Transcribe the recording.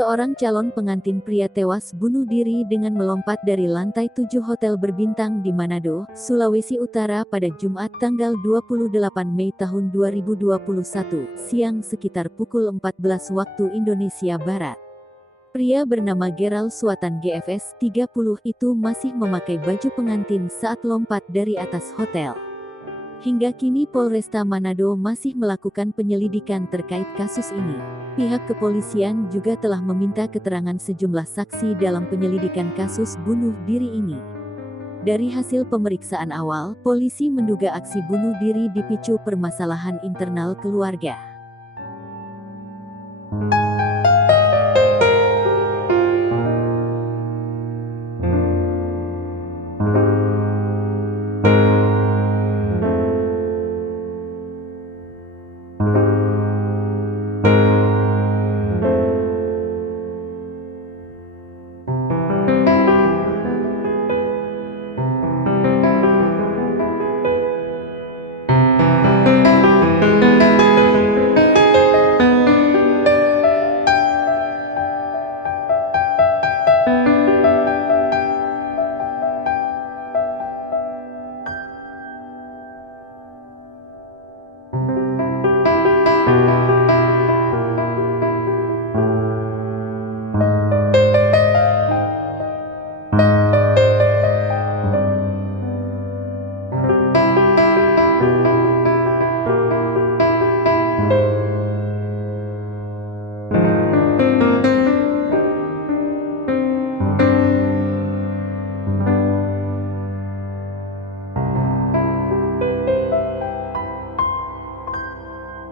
Seorang calon pengantin pria tewas bunuh diri dengan melompat dari lantai 7 hotel berbintang di Manado, Sulawesi Utara pada Jumat tanggal 28 Mei tahun 2021, siang sekitar pukul 14 waktu Indonesia Barat. Pria bernama Gerald Suatan GFS 30 itu masih memakai baju pengantin saat lompat dari atas hotel. Hingga kini Polresta Manado masih melakukan penyelidikan terkait kasus ini. Pihak kepolisian juga telah meminta keterangan sejumlah saksi dalam penyelidikan kasus bunuh diri ini. Dari hasil pemeriksaan awal, polisi menduga aksi bunuh diri dipicu permasalahan internal keluarga.